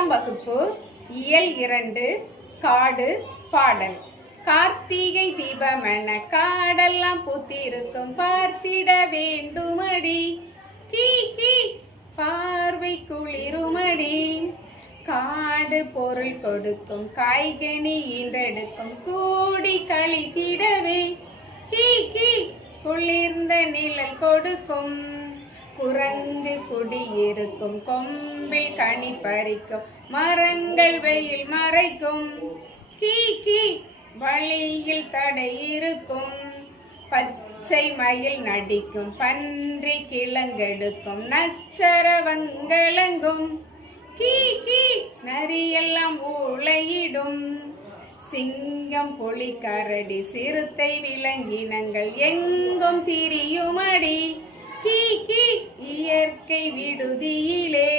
ஏழாம் வகுப்பு இயல் இரண்டு காடு பாடல். கார்த்திகை தீபமென காடெல்லாம் பூத்திருக்கும் பார்த்திட வேண்டுமடி. கீ கீ பார்வை குளிருமடி. காடு பொருள் கொடுக்கும் காய்கனி ஈன்றெடுக்கும் கூடி கழித்திடவே கீ கீ குளிர்ந்த நிழல் கொடுக்கும். குடி குடியிருக்கும் கொம்பில் கனி பறிக்கும். மரங்கள் வெயில் மறைக்கும். கீ கீ வழியில் தடை இருக்கும். பச்சை மயில் நடிக்கும். பன்றி கிழங்கெடுக்கும். நச்சரவங்களங்கும். கீ கீ நரியெல்லாம் ஊழையிடும் சிங்கம் புலி கரடி சிறுத்தை விலங்கினங்கள் எங்கும் திரியுமடி. விடுதியிலே